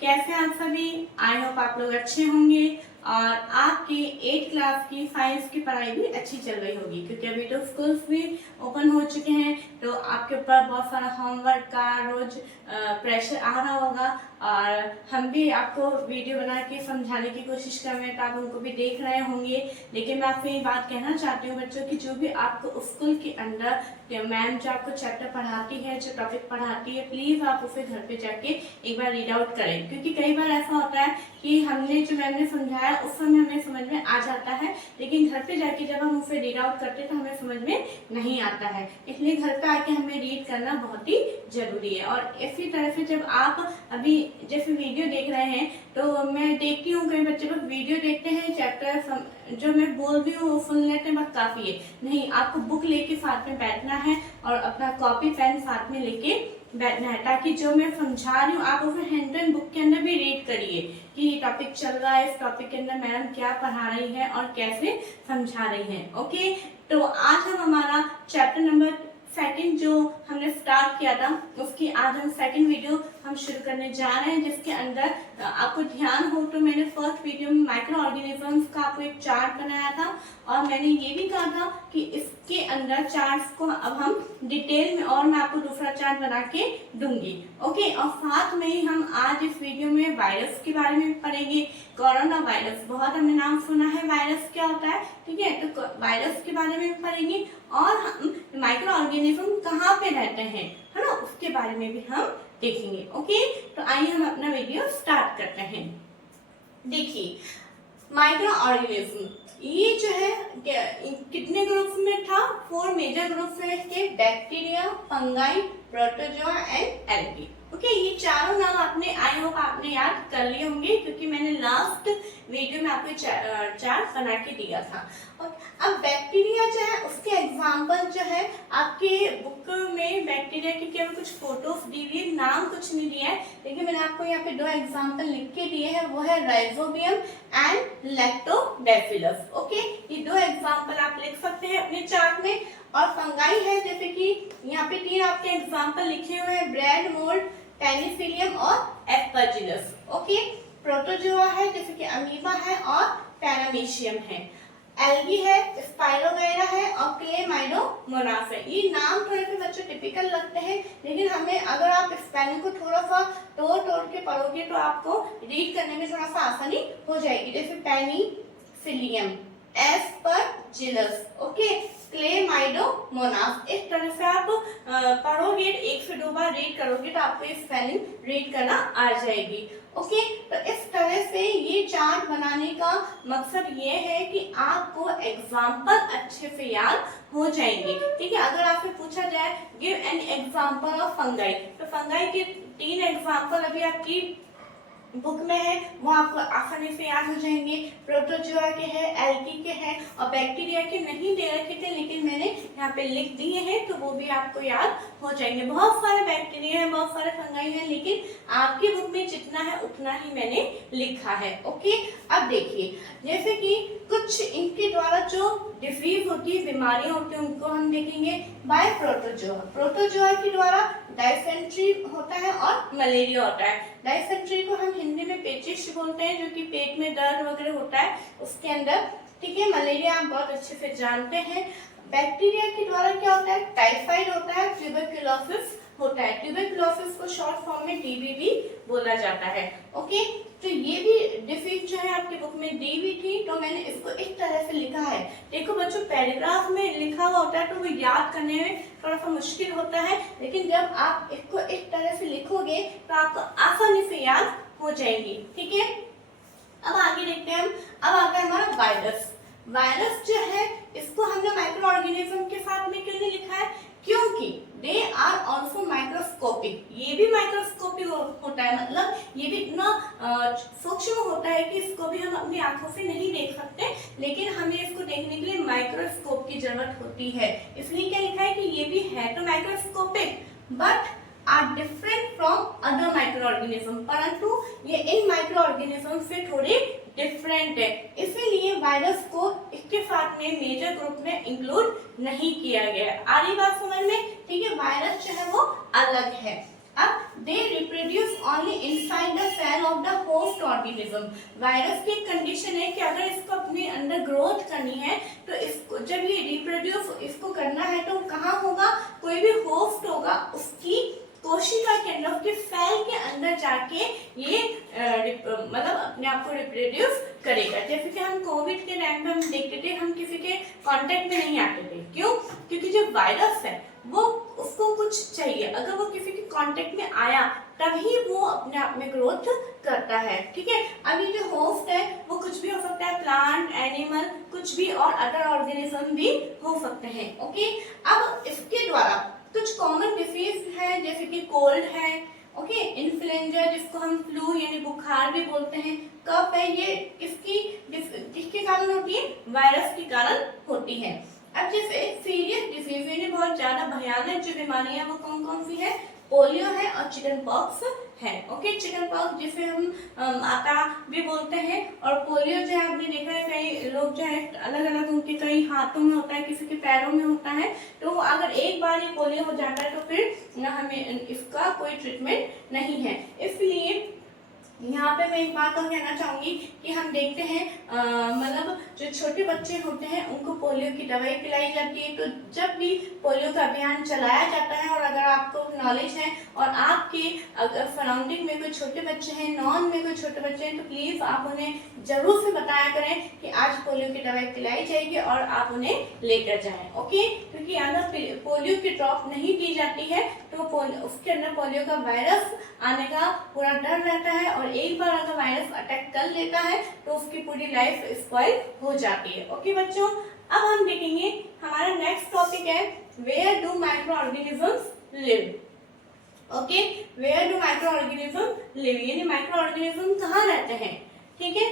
कैसे आप सभी? आई होप आप लोग अच्छे होंगे और आपकी 8th क्लास की साइंस की पढ़ाई भी अच्छी चल रही होगी, क्योंकि अभी तो स्कूल्स भी ओपन हो चुके हैं। तो आपके ऊपर बहुत सारा होमवर्क का रोज प्रेशर आ रहा होगा और हम भी आपको वीडियो बना के समझाने की कोशिश कर रहे हैं, तो आप उनको भी देख रहे होंगे। लेकिन मैं आपसे ये बात कहना चाहती हूँ बच्चों की, जो भी आपको स्कूल के अंदर मैम जो आपको चैप्टर पढ़ाती है, जो टॉपिक पढ़ाती है, प्लीज आप उसे घर पे जाके एक बार रीड आउट करें। क्योंकि कई बार ऐसा होता है कि हमने जो मैम ने समझाया उस समय हमें समझ में आ जाता है, लेकिन घर पे जाके जब हम उसे रीड आउट करते हैं तो हमें समझ में नहीं आता है। इसलिए घर पे आके हमें रीड करना बहुत ही जरूरी है। और इसी तरह से जब आप अभी जैसे वीडियो देख रहे हैं, तो मैं देखती हूँ कई बच्चे लोग वीडियो देखते हैं, चैप्टर जो मैं बोल रही हूँ वो सुन लेते हैं, बस काफी है। नहीं, आपको बुक लेके साथ में बैठना है और अपना कॉपी पेन साथ में लेके बैठना है, ताकि जो मैं समझा रही हूँ आप उसे हैंड पेन बुक के अंदर भी रीड करिए कि ये टॉपिक चल रहा है, इस टॉपिक के अंदर मैडम क्या पढ़ा रही है और कैसे समझा रही है। ओके, तो आज हम हमारा चैप्टर नंबर 2 जो हमने स्टार्ट किया था, उसकी आज हम 2nd वीडियो हम शुरू करने जा रहे हैं, जिसके अंदर आपको ध्यान हो तो मैंने फर्स्ट वीडियो में माइक्रो ऑर्गेनिजम्स का आपको एक चार्ट बनाया था और मैंने ये भी कहा था कि इसके अंदर चार्ट्स को अब हम डिटेल में और मैं आपको दूसरा चार्ट बना के दूंगी। ओके, और साथ में ही हम आज इस वीडियो में वायरस के बारे में पढ़ेंगे। कोरोना वायरस, बहुत हमने नाम सुना है वायरस क्या होता है, ठीक है, तो वायरस के बारे में पढ़ेंगे और हम माइक्रो ऑर्गेनिज्म कहाँ पे रहते हैं, है ना, उसके बारे में भी हम देखेंगे। ओके, तो आइए हम अपना वीडियो स्टार्ट करते हैं। देखिए, माइक्रो ऑर्गेनिज्म ये जो है कितने ग्रुप में था? 4 मेजर ग्रुप में थे, bacteria, fungi, protozoa and algae. Okay, ये चारों नाम आपने आई होप आपने याद कर लिए होंगे, क्योंकि मैंने लास्ट वीडियो में आपको चार्ट बना के दिया था। और अब बैक्टीरिया जो है उसके एग्जांपल जो है आपके बुक में बैक्टीरिया की केवल कुछ फोटोज दी हुई, नाम कुछ नहीं दिया है, लेकिन मैंने आपको यहाँ पे 2 एग्जांपल लिख के दिए हैं, वो है राइजोबियम एंड लैक्टोबैसिलस। ओके, ये 2 एग्जांपल आप लिख सकते हैं अपने चार्ट में। और फंगाई है, जैसे कि यहाँ पे 3 आपके एग्जांपल लिखे हुए हैं, ब्रेड मोल्ड, पेनिसिलियम और एस्परजिलस। ओके, प्रोटोजोआ है, जैसे कि अमीबा है और पैरामीशियम है। एल्गी है, स्पाइरोगाइरा है और क्लेमाइडोमोनास है। ये नाम थोड़े से बच्चों टिपिकल लगते हैं, लेकिन हमें अगर आप स्पेलिंग को थोड़ा सा तोड़ तोड़ के पढ़ोगे तो आपको रीड करने में थोड़ा सा आसानी हो जाएगी। जैसे पेनिसिलियम, एस्परजिलस, ओके, क्लेमाइडोमोनास, इस तरह से आप पढ़ोगे, 1 से 2 बार रीड करोगे तो आपको स्पेलिंग रीड करना आ जाएगी। ओके, तो इस तरह से ये चार्ट बनाने का मकसद ये है कि आपको एग्जाम्पल अच्छे से याद हो जाएंगे। ठीक है, अगर आपसे पूछा जाए give an example of fungi, तो फंगाई के 3 एग्जाम्पल अभी आपकी बुक में है, वो आपको आसानी से याद हो जाएंगे। प्रोटोजोआ के हैं, एल्गी के हैं और बैक्टीरिया के नहीं दे रखे थे, लेकिन मैंने यहाँ पे लिख दिए हैं, तो वो भी आपको याद हो जाएंगे। बहुत सारे बैक्टीरिया हैं, बहुत सारे फंगाई हैं, लेकिन आपकी बुक में जितना है उतना ही मैंने लिखा है। ओके, अब देखिए, जैसे कि कुछ इनके द्वारा जो डिजीज होती है, बीमारियां होती है, उनको हम देखेंगे बाय प्रोटोजोआ। प्रोटोजोआ के द्वारा डायसेंट्री होता है और मलेरिया होता है। डायसेंट्री को हम हिंदी में पेचिश बोलते हैं, जो कि पेट में दर्द वगैरह होता है उसके अंदर। ठीक है, मलेरिया आप बहुत अच्छे से जानते हैं। बैक्टीरिया के द्वारा क्या होता है? टाइफाइड होता है, ट्यूबरकुलोसिस होता है। ट्यूबरकुलोसिस को शॉर्ट फॉर्म में टीबी भी बोला जाता है। ओके, तो ये भी डिफीट जो है आपकी बुक में दी हुई थी, तो मैंने इसको इस तरह से लिखा है। देखो बच्चों, पैराग्राफ में लिखा हुआ होता है तो वो याद करने में थोड़ा सा मुश्किल होता है, लेकिन जब आप इसको इस तरह से लिखोगे तो आपको आसानी से याद हो जाएगी। ठीक है, अब आगे देखते हैं हम। अब आता है हमारा वायरस। वायरस जो है इसको हमने माइक्रो ऑर्गेनिज्म के साथ में क्यों नहीं लिखा है? क्योंकि दे आर ऑल्सो माइक्रोस्कोपिक। ये भी माइक्रोस्कोपिक होता है, मतलब ये भी इतना सूक्ष्म होता है कि इसको भी हम अपनी आंखों से नहीं देख सकते, लेकिन हमें इसको देखने के लिए माइक्रोस्कोप की जरूरत होती है। इसलिए क्या लिखा है कि ये भी है तो microscopic, but are different from other micro organism, परंतु ये इन माइक्रो ऑर्गेनिज्म से थोड़े डिफरेंट है, इसीलिए वायरस को इसके साथ में मेजर ग्रुप में इंक्लूड नहीं किया गया। आ रही बात समझ में? ठीक है, वायरस जो है वो अलग है। अब they reproduce only inside the cell of the host organism. Virus की कंडीशन है कि अगर इसको अपने अंदर ग्रोथ करनी है तो इसको जब ये रिप्रोड्यूस इसको करना है तो कहाँ होगा, कोई भी होस्ट होगा उसकी कोशिका के अंदर, उसके सेल के अंदर जाके ये मतलब अपने आप को रिप्रोड्यूस करेगा। जैसे कि हम कोविड के टाइम में हम देखते थे, हम किसी के कांटेक्ट में नहीं आते थे, क्यों? क्योंकि जो वायरस है वो उसको कुछ चाहिए, अगर वो किसी के कांटेक्ट में आया तभी वो अपने आप में ग्रोथ करता है, ठीक है। अब ये जो होस्ट है वो कुछ भी हो सकता है, प्लांट, एनिमल, कुछ भी, और अदर ऑर्गेनिज्म भी हो सकते हैं, ओके। अब इसके द्वारा कुछ कॉमन डिसीज है जैसे कि कोल्ड है, ओके, इन्फ्लुएंजा जिसको हम फ्लू यानी बुखार भी बोलते हैं, कफ है, ये किसके कारण होती है, वायरस के कारण होती है। अब जैसे सीरियस डिसीज यानी बहुत ज्यादा भयानक जो बीमारियां वो कौन कौन सी है, पोलियो है और चिकन पॉक्स है, ओके। चिकन पॉक्स जिसे हम आता भी बोलते हैं, और पोलियो जो है आपने देखा है कई लोग जो है अलग अलग उनके कई हाथों में होता है, किसी के पैरों में होता है, तो अगर एक बार ये पोलियो हो जाता है तो फिर हमें इसका कोई ट्रीटमेंट नहीं है। इसलिए यहाँ पे मैं एक बात और कहना चाहूंगी कि हम देखते हैं मतलब जो छोटे बच्चे होते हैं उनको पोलियो की दवाई पिलाई जाती है, तो जब भी पोलियो का अभियान चलाया जाता है और अगर आपको नॉलेज है और आपके अगर सराउंडिंग में कोई छोटे बच्चे हैं, नॉन में कोई छोटे बच्चे हैं, तो प्लीज आप उन्हें जरूर से बताया करें कि आज पोलियो की दवाई पिलाई जाएगी और आप उन्हें लेकर जाएं, ओके। क्योंकि अगर पोलियो की ड्रॉप नहीं दी जाती है तो उसके अंदर पोलियो का वायरस आने का पूरा डर रहता है, और एक बार अगर वायरस अटैक कर लेता है तो उसकी पूरी लाइफ स्पॉइल हो जाती है, ओके बच्चों। अब हम देखेंगे हमारा नेक्स्ट टॉपिक है where do micro organisms live, okay. Where do micro organism live यानी माइक्रो ऑर्गेनिज्म कहाँ रहते हैं, ठीक है।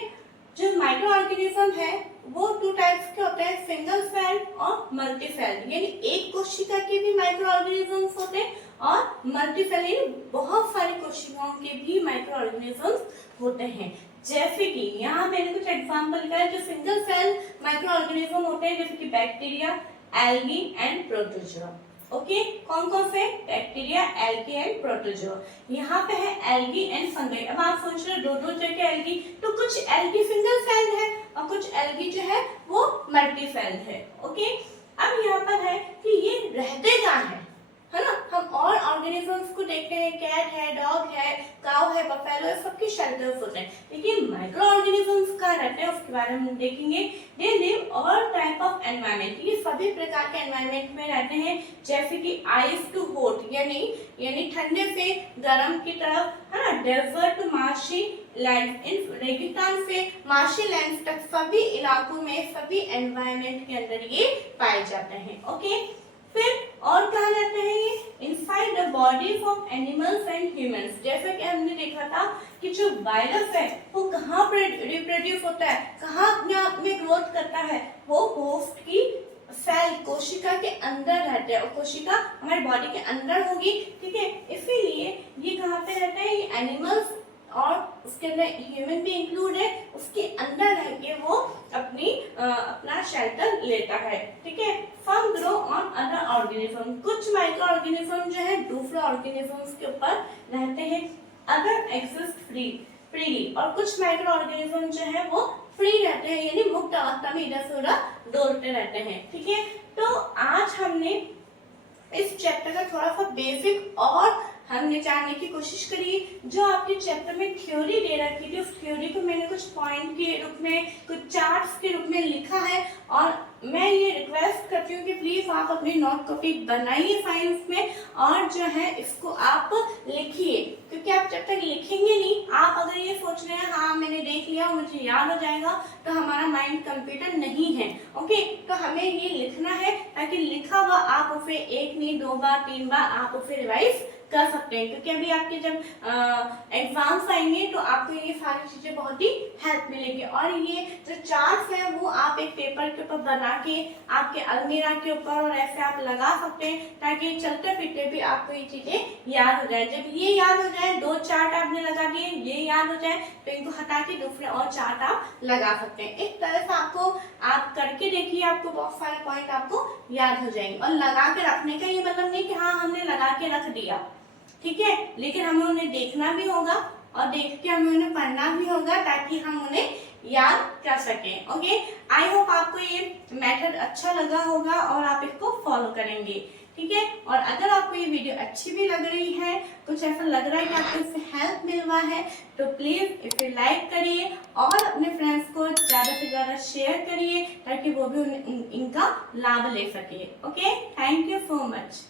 जो माइक्रो ऑर्गेनिज्म है वो टू टाइप्स के होते हैं, सिंगल सेल और मल्टी सेल, यानी एक कोशिका के भी माइक्रो ऑर्गेनिजम्स होते हैं और मल्टी सेल यानी बहुत सारी कोशिकाओं के भी माइक्रो ऑर्गेनिजम्स होते हैं। जैसे कि यहाँ मैंने कुछ एग्जांपल लिखा है, जो सिंगल सेल माइक्रो ऑर्गेनिज्म होते हैं जैसे कि bacteria, algae and protozoa, okay. कौन कौन से, बैक्टीरिया, एल्गी एंड प्रोटोजोआ। यहाँ पे है एल्गी एंड फंगई। अब आप सोच रहे हो दो जगह एल्गी, तो कुछ एल्गी सिंगल सेल है और कुछ एल्गी जो है वो मल्टी सेल है, ओके। अब यहाँ पर है कि ये रहते कहाँ है ना। हम और ऑर्गेनिजम्स को देखते हैं, कैट है, डॉग है, काउ है, बफेलो है, सबके शेल्टर्स होते हैं, लेकिन माइक्रो ऑर्गेनिजम्स कहाँ रहते हैं उसके बारे में हम देखेंगे। They live all type of environment, ये सभी प्रकार के एनवायरनमेंट में रहते हैं, जैसे कि आइस टू हॉट यानी ठंडे से गर्म की तरफ, है ना, डेजर्ट टू मार्शी लैंड, इन रेगिस्तान से मार्शी लैंड तक सभी इलाकों में, सभी एनवायरनमेंट के अंदर ये पाए जाते हैं, ओके। फिर और कहाँ रहते हैं ये, inside the bodies of animals and humans. जैसा कि हमने देखा था कि जो वायरस है वो कहाँ पर रिप्रोड्यूस होता है, कहाँ अपने आप में ग्रोथ करता है, वो होस्ट की सेल कोशिका के अंदर रहते हैं, और कोशिका हमारी बॉडी के अंदर होगी, ठीक है। इसीलिए ये कहाँ पे रहता है, ये एनिमल्स और उसके अंदर ह्यूमन भी इंक्लूड है, उसके अंदर रह के वो अपना शेल्टर लेता है, ठीक है। सम ग्रो ऑन अदर ऑर्गेनिज्म, कुछ माइक्रो ऑर्गेनिज्म जो है दूसरे ऑर्गेनिजम्स के ऊपर रहते हैं, अदर एग्जिस्ट फ्रीली, और कुछ माइक्रो ऑर्गेनिज्म जो है वो फ्री रहते हैं यानी मुक्त अवस्था में इधर से उधर दौड़ते रहते हैं, ठीक है। तो आज हमने इस चैप्टर का थोड़ा सा बेसिक और हमने जानने की कोशिश करी। जो आपके चैप्टर में थ्योरी दे रखी थी उस थ्योरी को मैंने कुछ पॉइंट के रूप में, कुछ चार्ट्स के रूप में लिखा है, और मैं ये रिक्वेस्ट करती हूँ कि प्लीज आप अपनी नोट कॉपी बनाइए साइंस में, और जो है इसको आप लिखिए, क्योंकि आप जब तक लिखेंगे नहीं, आप अगर ये सोच रहे हैं हाँ मैंने देख लिया मुझे याद हो जाएगा, तो हमारा माइंड कंप्यूटर नहीं है, ओके। तो हमें ये लिखना है ताकि लिखा हुआ आप उसे एक नहीं, 2 बार 3 बार आप उसे रिवाइज कर सकते हैं, क्योंकि अभी आपके जब एग्जाम्स आएंगे तो आपको ये सारी चीजें बहुत ही हेल्प मिलेगी। और ये जो चार्ट्स है वो आप एक पेपर के ऊपर बना के आपके अलमीरा के ऊपर और ऐसे आप लगा सकते हैं, ताकि चलते फिरते भी आपको ये चीजें याद हो जाए। जब ये याद हो जाए, 2 चार्ट आपने लगा दिए, ये याद हो जाए, तो इनको हटा के दूसरे और चार्ट आप लगा सकते हैं। इस तरह से आपको आप करके देखिए, आपको बहुत सारे पॉइंट आपको याद हो जाएंगे। और लगा के रखने का ये मतलब नहीं कि हाँ हमने लगा के रख दिया, ठीक है, लेकिन हमें उन्हें देखना भी होगा और देख के हमें उन्हें पढ़ना भी होगा ताकि हम उन्हें याद कर सकें। ओके, आई होप आपको ये मेथड अच्छा लगा होगा और आप इसको फॉलो करेंगे। ठीक है, और अगर आपको ये वीडियो अच्छी भी लग रही है, कुछ ऐसा लग रहा है कि आपको इससे हेल्प मिल रहा है, तो प्लीज इसे लाइक करिए और अपने फ्रेंड्स को ज्यादा से ज्यादा शेयर करिए ताकि वो भी इनका लाभ ले सके। Okay, thank you so much.